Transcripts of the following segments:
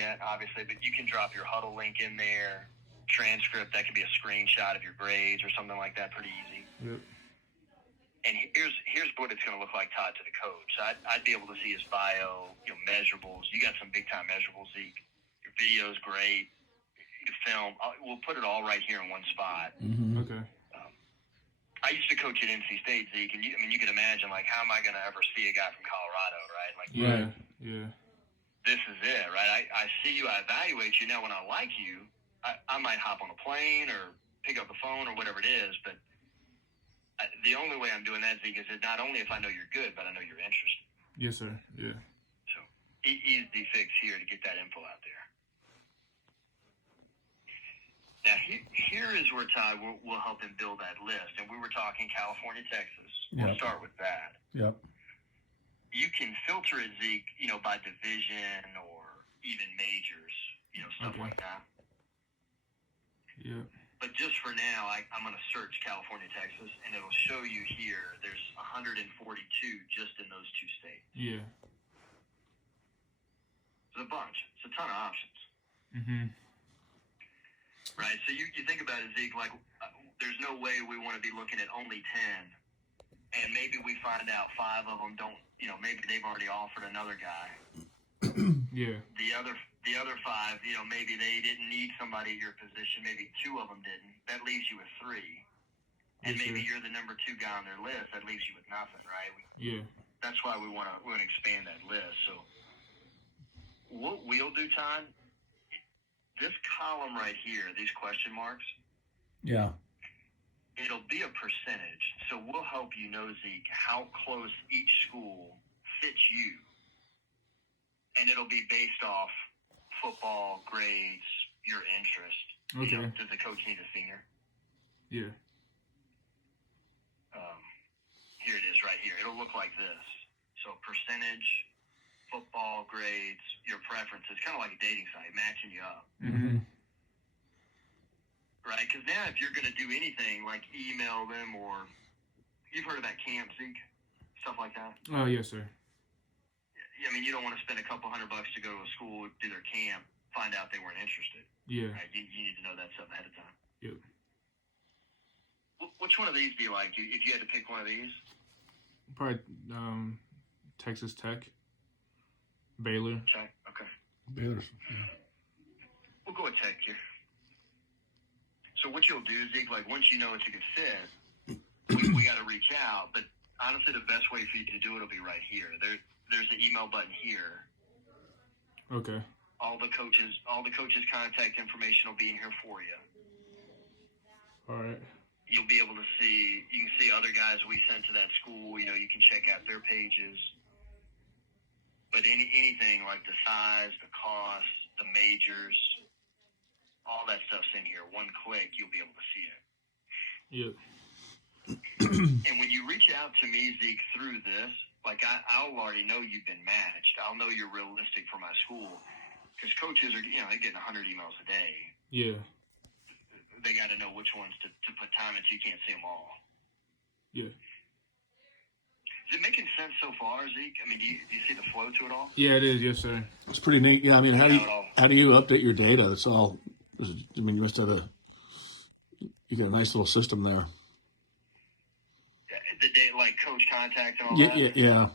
yet, obviously, but you can drop your huddle link in there, transcript. That could be a screenshot of your grades or something like that, pretty easy. Yep. And here's what it's going to look like, Todd, to the coach. I'd be able to see his bio, measurables. You got some big-time measurables, Zeke. Your video's great. Your film. We'll put it all right here in one spot. Mm-hmm. Okay. I used to coach at NC State, Zeke, and you could imagine, like, how am I going to ever see a guy from Colorado, right? Like, yeah. This is it, right? I see you, I evaluate you. Now, when I like you, I might hop on a plane or pick up the phone or whatever it is, but the only way I'm doing that, Zeke, is not only if I know you're good, but I know you're interested. Yes, sir. Yeah. So, easy fix here to get that info out there. Now, here is where Todd will help him build that list. And we were talking California, Texas. We'll start with that. Yep. You can filter it, Zeke, by division or even majors, stuff like that. Yeah. But just for now, I'm going to search California, Texas, and it'll show you here there's 142 just in those two states. Yeah. It's a bunch. It's a ton of options. Mm-hmm. Right? So you think about it, Zeke, like there's no way we want to be looking at only 10, and maybe we find out 5 of them don't, maybe they've already offered another guy. Yeah. The other 5, maybe they didn't need somebody at your position. Maybe 2 of them didn't. That leaves you with 3. And maybe you're the number 2 guy on their list. That leaves you with nothing, right? Yeah. That's why we want to expand that list. So what we'll do, Todd, this column right here, these question marks. Yeah. It'll be a percentage. So we'll help you know, Zeke, how close each school fits you. And it'll be based off football, grades, your interest. Okay. Does the coach need a senior? Yeah. Here it is right here. It'll look like this. So percentage, football, grades, your preferences, kind of like a dating site, matching you up. Mm-hmm. Right? Because now if you're going to do anything, like email them or you've heard of that camp, Zeke? Stuff like that? Oh, yes, sir. I mean, you don't want to spend a couple $100 to go to a school, do their camp, find out they weren't interested. Yeah. Right? You need to know that stuff ahead of time. Yep. Which one of these do you like? If you had to pick one of these? Probably Texas Tech, Baylor. Okay. Baylor's. We'll go with Tech here. So what you'll do, Zeke, like once you know it's a good fit, we got to reach out. But honestly, the best way for you to do it will be right here. There's the email button here. Okay. All the coaches' contact information will be in here for you. All right. You'll be able to see. You can see other guys we sent to that school. You can check out their pages. But anything like the size, the cost, the majors, all that stuff's in here. One click, you'll be able to see it. Yep. And when you reach out to me, Zeke, through this, like I'll already know you've been matched. I'll know you're realistic for my school because coaches are, they're getting 100 emails a day. Yeah. They got to know which ones to put time into. You can't see them all. Yeah. Is it making sense so far, Zeke? I mean, do you see the flow to it all? Yeah, it is. Yes, sir. It's pretty neat. Yeah, I mean, how do you update your data? It's all. I mean, you must have you got a nice little system there. The date, like coach contact and all Yeah, that. yeah.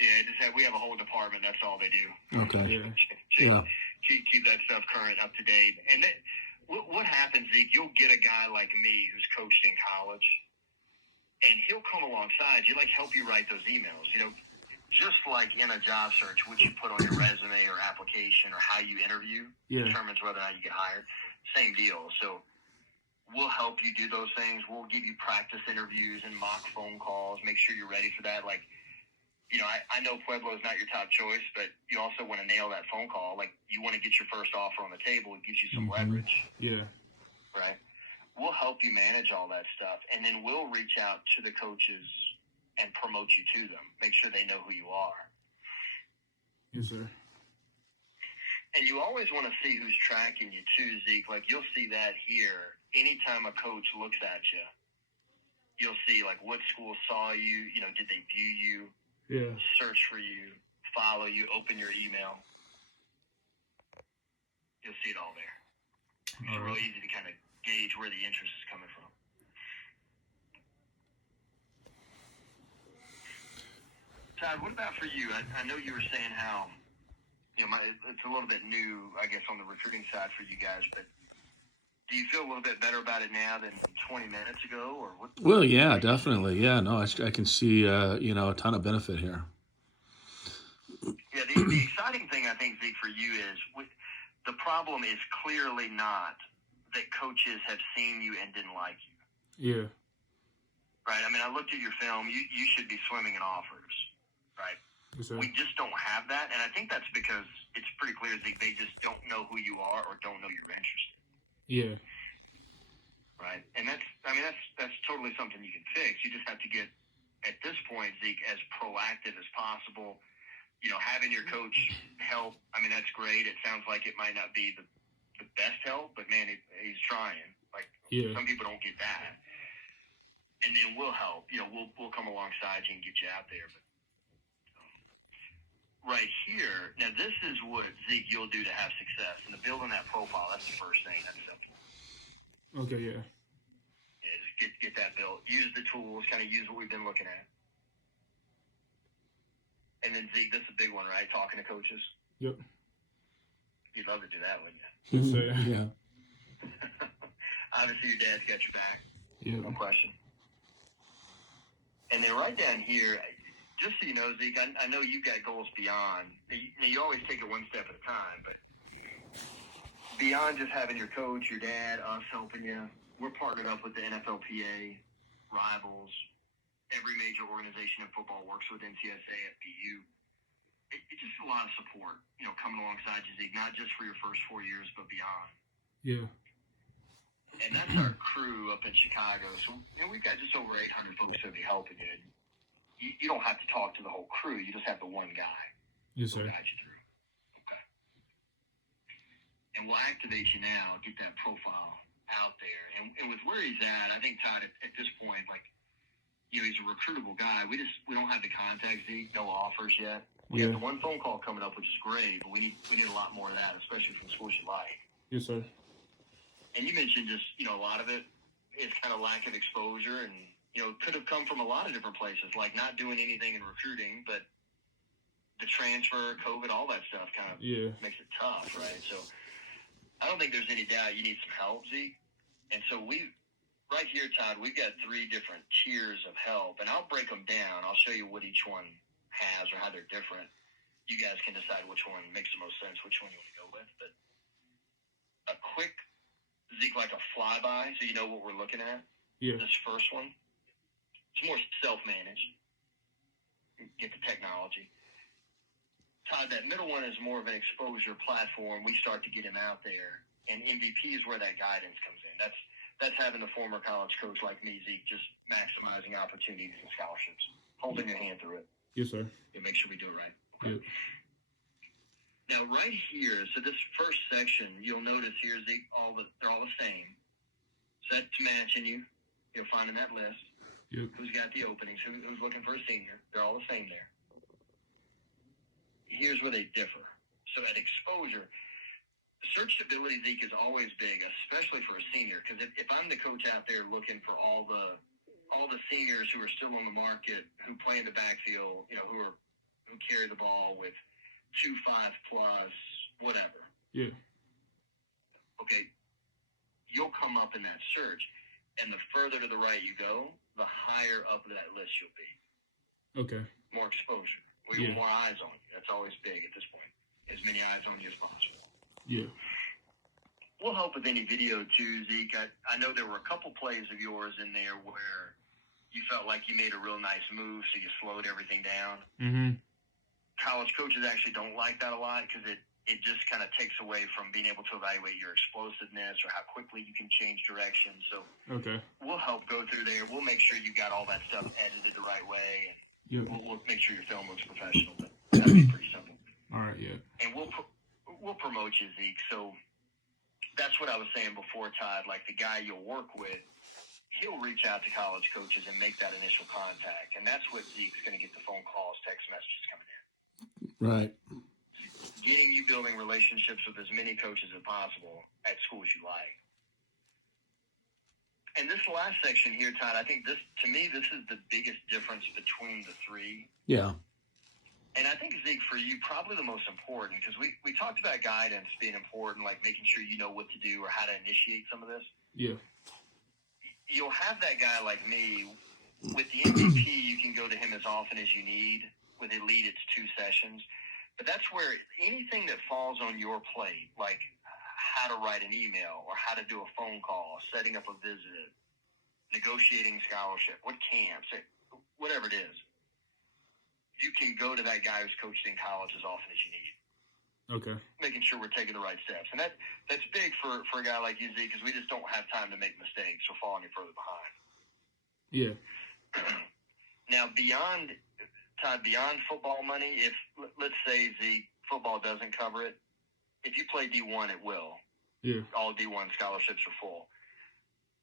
Yeah, we have a whole department. That's all they do. Okay. Yeah. Keep that stuff current, up to date. And what happens, Zeke? You'll get a guy like me who's coached in college, and he'll come alongside you, like help you write those emails. Just like in a job search, what you put on your resume or application or how you interview determines whether or not you get hired. Same deal. So we'll help you do those things. We'll give you practice interviews and mock phone calls. Make sure you're ready for that. Like, I know Pueblo is not your top choice, but you also want to nail that phone call. Like, you want to get your first offer on the table. It gives you some leverage. Yeah. Right? We'll help you manage all that stuff, and then we'll reach out to the coaches and promote you to them. Make sure they know who you are. Yes, sir. And you always want to see who's tracking you too, Zeke. Like, you'll see that here. Anytime a coach looks at you, you'll see, like, what school saw you, did they view you, search for you, follow you, open your email. you'll see it all there. It's All real right. easy to kind of gauge where the interest is coming from. Todd, what about for you? I know you were saying how, it's a little bit new, I guess, on the recruiting side for you guys, but do you feel a little bit better about it now than 20 minutes ago, or what? Well, yeah, definitely. Yeah, no, I can see a ton of benefit here. Yeah, the exciting thing, I think, Zeke, for you is the problem is clearly not that coaches have seen you and didn't like you. Yeah. Right? I mean, I looked at your film. You should be swimming in offers, right? Yes, sir. We just don't have that, and I think that's because it's pretty clear, Zeke, they just don't know who you are or don't know you're interested. Yeah. Right? And that's totally something you can fix. You just have to get, at this point, Zeke, as proactive as possible. Having your coach help, I mean, that's great. It sounds like it might not be the best help, but, man, he's trying. Like, Yeah. some people don't get that. And then we'll help. We'll come alongside you and get you out there. But right here, now this is what, Zeke, you'll do to have success. And to build on that profile, that's the first thing. That's simple. Okay. Yeah. Yeah, just get that built. Use the tools, kind of use what we've been looking at. And then, Zeke, this is a big one, right? Talking to coaches. Yep. You'd love to do that, wouldn't you? Yes, sir. Yeah. Obviously, your dad's got your back. Yeah. No question. And then right down here, just so you know, Zeke, I know you've got goals beyond. You always take it one step at a time, but beyond just having your coach, your dad, us helping you, we're partnered up with the NFLPA, Rivals. Every major organization in football works with NCSA, FPU. It's just a lot of support, coming alongside you, Zeke, not just for your first 4 years, but beyond. Yeah. And that's our crew up in Chicago. So we've got just over 800 folks who'll be helping you. You don't have to talk to the whole crew. You just have the one guy Yes, who'll sir. guide you through. Okay. And we'll activate you now, get that profile out there. And with where he's at, I think, Todd, at this point, he's a recruitable guy. We don't have the contacts, Zeke, no offers yet. We have Yeah. the one phone call coming up, which is great, but we need a lot more of that, especially from schools you like. Yes, sir. And you mentioned just, a lot of it is kind of lack of exposure, and, it could have come from a lot of different places, like not doing anything in recruiting, but the transfer, COVID, all that stuff kind of Yeah. makes it tough, right? So I don't think there's any doubt you need some help, Zeke. And so right here, Todd, we've got 3 different tiers of help, and I'll break them down. I'll show you what each one has or how they're different. You guys can decide which one makes the most sense, which one you want to go with. But a quick, Zeke, like a flyby, so you know what we're looking at. Yeah. This first one, it's more self-managed. Get the technology. Todd, that middle one is more of an exposure platform. We start to get him out there, and MVP is where that guidance comes in. That's having a former college coach like me, Zeke, just maximizing opportunities and scholarships, holding your hand through it. Yes, sir. And make sure we do it right. Okay. Yep. Now, right here, so this first section, you'll notice here, Zeke, they're all the same. Set to matching you. You'll find in that list. Yep. Who's got the openings? Who's looking for a senior? They're all the same there. Here's where they differ. So at exposure, searchability, Zeke, is always big, especially for a senior. Because if I'm the coach out there looking for all the seniors who are still on the market, who play in the backfield, who carry the ball with 2.5 plus, whatever. Yeah. Okay, you'll come up in that search, and the further to the right you go, the higher up that list you'll be. Okay. More exposure. We Yeah. want more eyes on you. That's always big at this point. As many eyes on you as possible. Yeah. We'll help with any video too, Zeke. I know there were a couple plays of yours in there where you felt like you made a real nice move, so you slowed everything down. Mm-hmm. College coaches actually don't like that a lot because it just kind of takes away from being able to evaluate your explosiveness or how quickly you can change direction. So Okay. we'll help go through there. We'll make sure you got all that stuff edited the right way, and Yep. we'll make sure your film looks professional. But that'll be pretty simple. All right. Yeah. And we'll promote you, Zeke. So that's what I was saying before, Todd. Like the guy you'll work with, he'll reach out to college coaches and make that initial contact, and that's what Zeke's going to get the phone calls, text messages coming in. Right. getting you building relationships with as many coaches as possible at schools you like. And this last section here, Todd, I think this is the biggest difference between the three. Yeah. And I think, Zeke, for you, probably the most important, because we talked about guidance being important, like making sure you know what to do or how to initiate some of this. Yeah. You'll have that guy like me. With the MVP, you can go to him as often as you need. With Elite, it's 2 sessions. But that's where anything that falls on your plate, like how to write an email or how to do a phone call, setting up a visit, negotiating scholarship, what camps, whatever it is, you can go to that guy who's coached in college as often as you need. Okay. Making sure we're taking the right steps. And that's big for a guy like you, Zeke, because we just don't have time to make mistakes or fall any further behind. Yeah. Now, beyond football money, if, let's say, Zeke, football doesn't cover it, if you play D1, it will. Yeah. All D1 scholarships are full.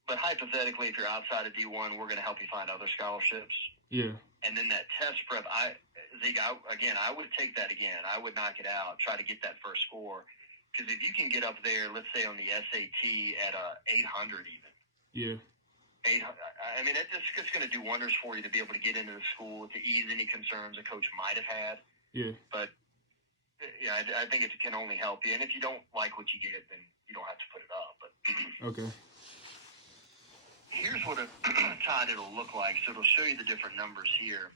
But hypothetically, if you're outside of D1, we're going to help you find other scholarships. Yeah. And then that test prep, Zeke, I would take that again. I would knock it out, try to get that first score. Because if you can get up there, let's say on the SAT at 800 even. Yeah. 800, I mean, it's going to do wonders for you to be able to get into the school, to ease any concerns a coach might have had. Yeah. But, yeah, I think it can only help you. And if you don't like what you get, then you don't have to put it up. But Okay. here's what Todd, it'll look like. So it'll show you the different numbers here.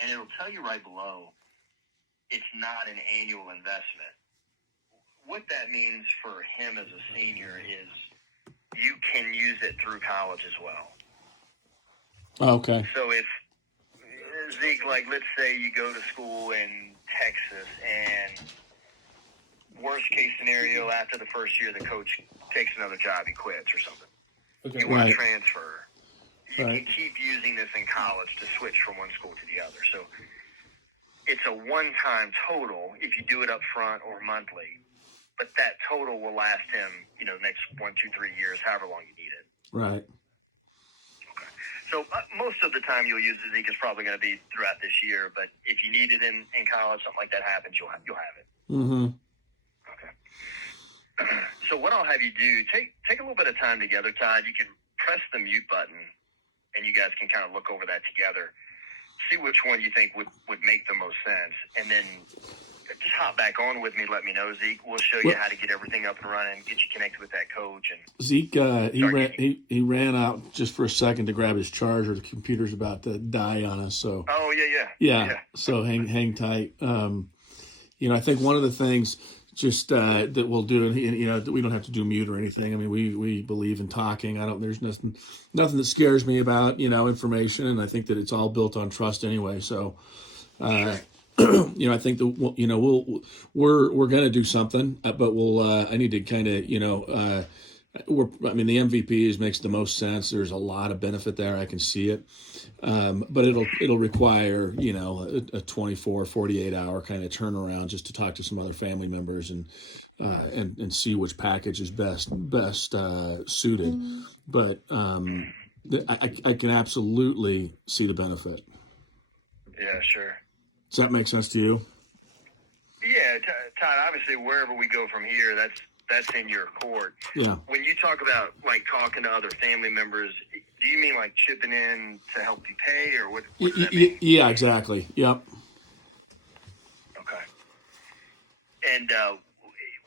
And it'll tell you right below, it's not an annual investment. What that means for him as a senior is you can use it through college as well. Okay. So if, Zeke, like, let's say you go to school in Texas and worst case scenario, after the first year, the coach takes another job, he quits or something. Okay. You want Right. to transfer. You Right. can keep using this in college to switch from one school to the other. So it's a one-time total if you do it up front or monthly. But that total will last him, next 1, 2, 3 years, however long you need it. Right. Okay. So most of the time you'll use the Zeke is probably going to be throughout this year. But if you need it in college, something like that happens, you'll have it. Mm-hmm. Okay. So what I'll have you do, take a little bit of time together, Todd. You can press the mute button, and you guys can kind of look over that together. See which one you think would make the most sense, and then just hop back on with me. Let me know, Zeke. We'll show you how to get everything up and running, get you connected with that coach. And Zeke, he ran out just for a second to grab his charger. The computer's about to die on us. So yeah. So hang tight. I think one of the things just that we'll do, and we don't have to do mute or anything. I mean, we believe in talking. There's nothing that scares me about information, and I think that it's all built on trust anyway. So. I think that we're going to do something, but I need to kind of the MVPs makes the most sense. There's a lot of benefit there. I can see it, but it'll require a 24, 48 hour kind of turnaround just to talk to some other family members and see which package is best suited. But I can absolutely see the benefit. Yeah, sure. Does that make sense to you? Yeah, Todd, obviously wherever we go from here, that's in your court. Yeah. When you talk about, like, talking to other family members, do you mean, like, chipping in to help you pay, or what does that mean? Yeah, exactly. Yep. Okay. And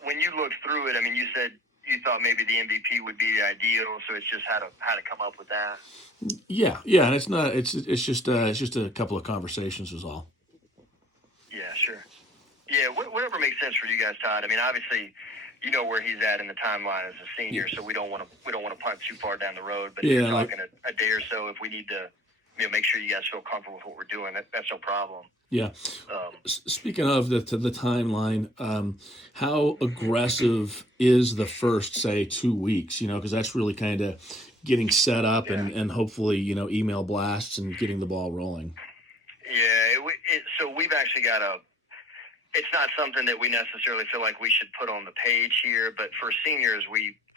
when you looked through it, I mean, you said you thought maybe the MVP would be the ideal, so it's just how to come up with that. Yeah, and it's just a couple of conversations is all. Yeah, sure. Yeah, whatever makes sense for you guys, Todd. I mean, obviously, you know where he's at in the timeline as a senior, so we don't want to punt too far down the road. But if you're talking a day or so, if we need to, make sure you guys feel comfortable with what we're doing, that's no problem. Yeah. Speaking of the timeline, how aggressive is the first, say, 2 weeks? Because that's really kind of getting set up and hopefully email blasts and getting the ball rolling. Yeah. So we've actually got it's not something that we necessarily feel like we should put on the page here, but for seniors,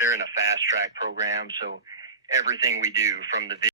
they're in a fast track program. So everything we do from the